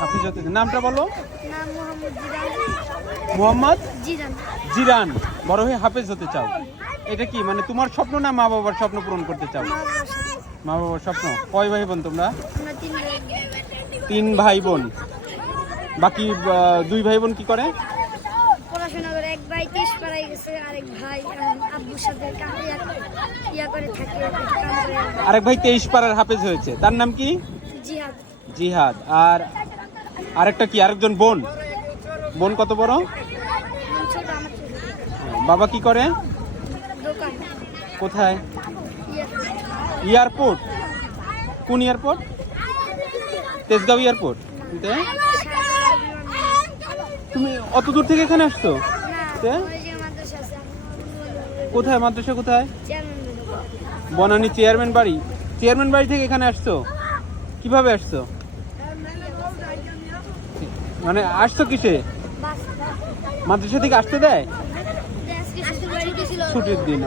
হাফিজ হতে চাও। নামটা বলো। নাম মোহাম্মদ জিরান। মোহাম্মদ জিরান। জিরান। বড় হয়ে হাফেজ হতে চাও। এটা কি মানে তোমার স্বপ্ন না মা বাবার স্বপ্ন পূরণ করতে চাও? মা বাবার স্বপ্ন। কয় ভাই বোন তোমরা? আমরা 3 ভাই। 3 ভাই বোন। বাকি 2 ভাই বোন কি করে? পড়াশোনা করে। এক ভাই 30 পাড়ায় গেছে, আরেক ভাই আব্বুর সাথে ইয়া করে থাকে, কাম করে। আরেক ভাই 23 পাড়ার হাফেজ হয়েছে, তার নাম কি? জিহাদ। জিহাদ। আর আরেকটা কি? আরেকজন বোন। বোন কত বড়? ছোট, আমার ছোট। বাবা কি করে? দোকান। কোথায়? ইয়া। এয়ারপোর্ট। কোন এয়ারপোর্ট? তেজগাঁও এয়ারপোর্ট। তুমি অত দূর থেকে এখানে আসছো? না, ওই যে মাদ্রাসা আছে। কোথায় মাদ্রাসা? কোথায়? চেয়ারম্যান। বনানী চেয়ারম্যান বাড়ি। চেয়ারম্যান বাড়ি থেকে এখানে আসছো? কিভাবে আসছো? মানে আসছো কিসে? বাস। মাদ্রাসা থেকে আসতে দেয়? আজকে শ্বশুর বাড়ি গেছিল। ছুটির দিন।